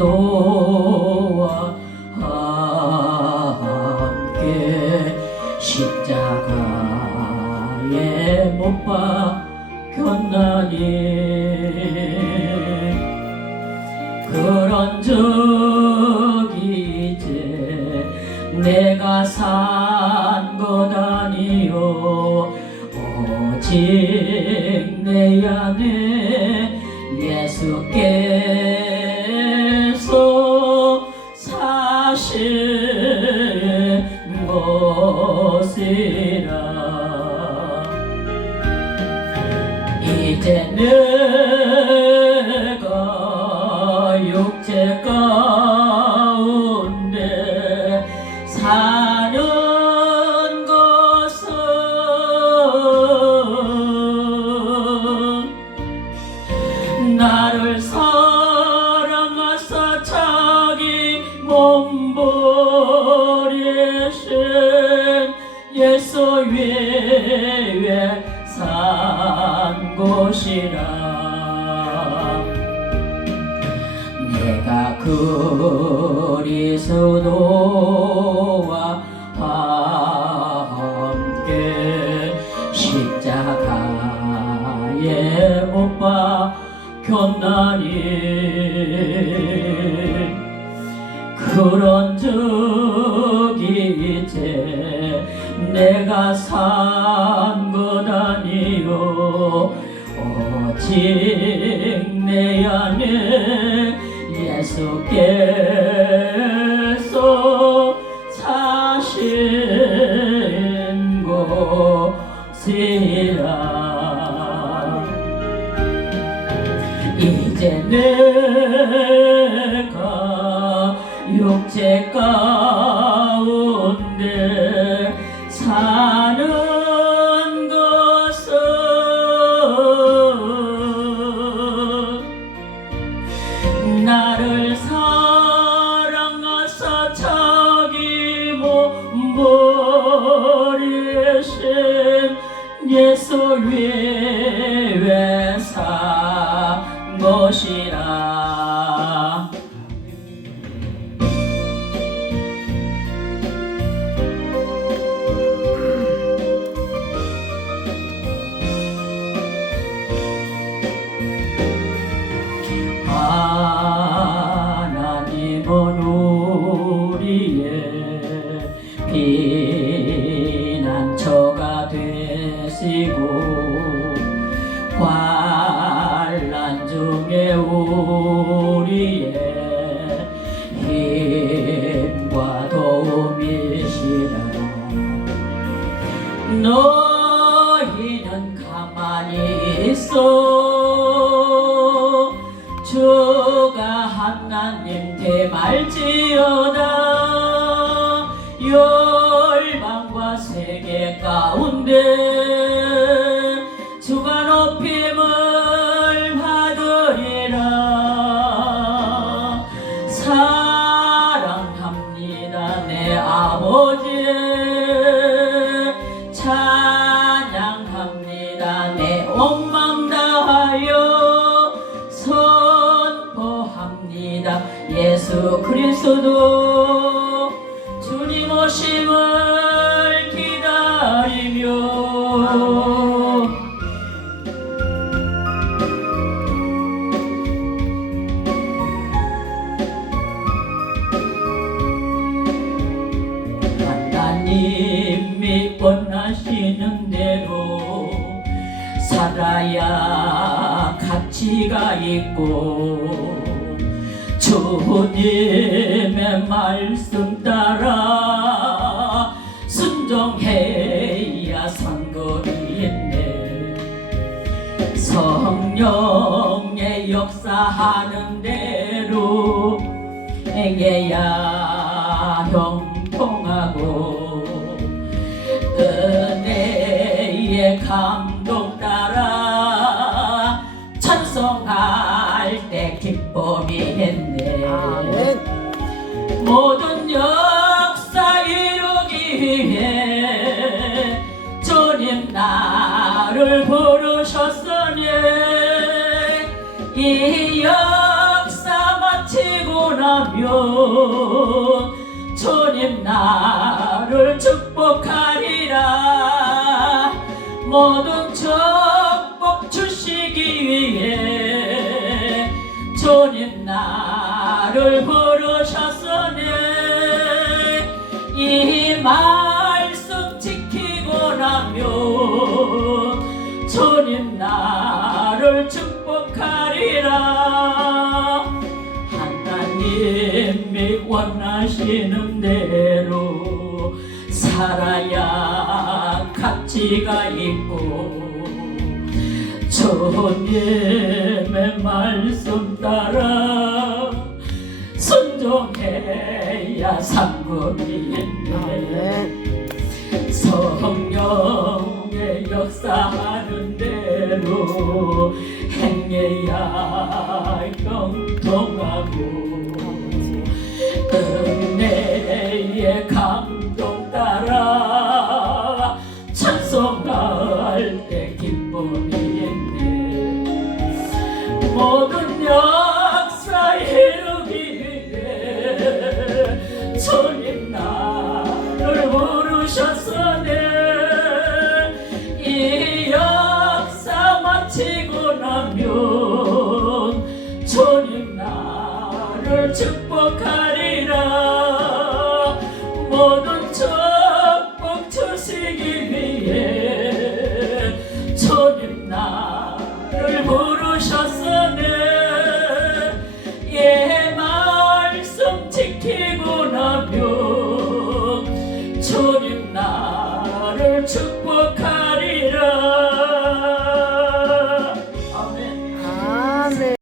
그리스도와 함께 십자가에 못 박혔나니. 그런 적이 이제 내가 산 것 아니요. 오직 내 안에 예수께서 사신 것이라. 이제 내 몸 버리신 예수 위에 산 곳이라. 내가 그리스도와 함께 십자가에 못 박혔나니 그런 적이 이제 내가 산 것 아니요. 오직 내 안에 예수께서 사신 곳이라. 이제 내 육체 가운데 사는 것은 나를 사랑하사 자기 몸 버리신 예수 위에 산 것이라 우리의 피난처가 되시고 환란 중에 우리의 하나님 대말지어다. 열방과 세계 가운데 주가 높임을 받으리라. 사랑합니다 내 아버지. 찬양합니다 내 옥망 그리스도 주님 오심을 기다리며 하나님이 원하시는 대로 살아야 가치가 있고 주님의 말씀 따라 순종해야 상급이 있네. 성령의 역사하는 대로 행해야 형 나면 주님 나를 축복하리라. 모든 가치가 있고 주님의 말씀 따라 순종해야 상급이 있네. 성령의 역사하는 대로 행해야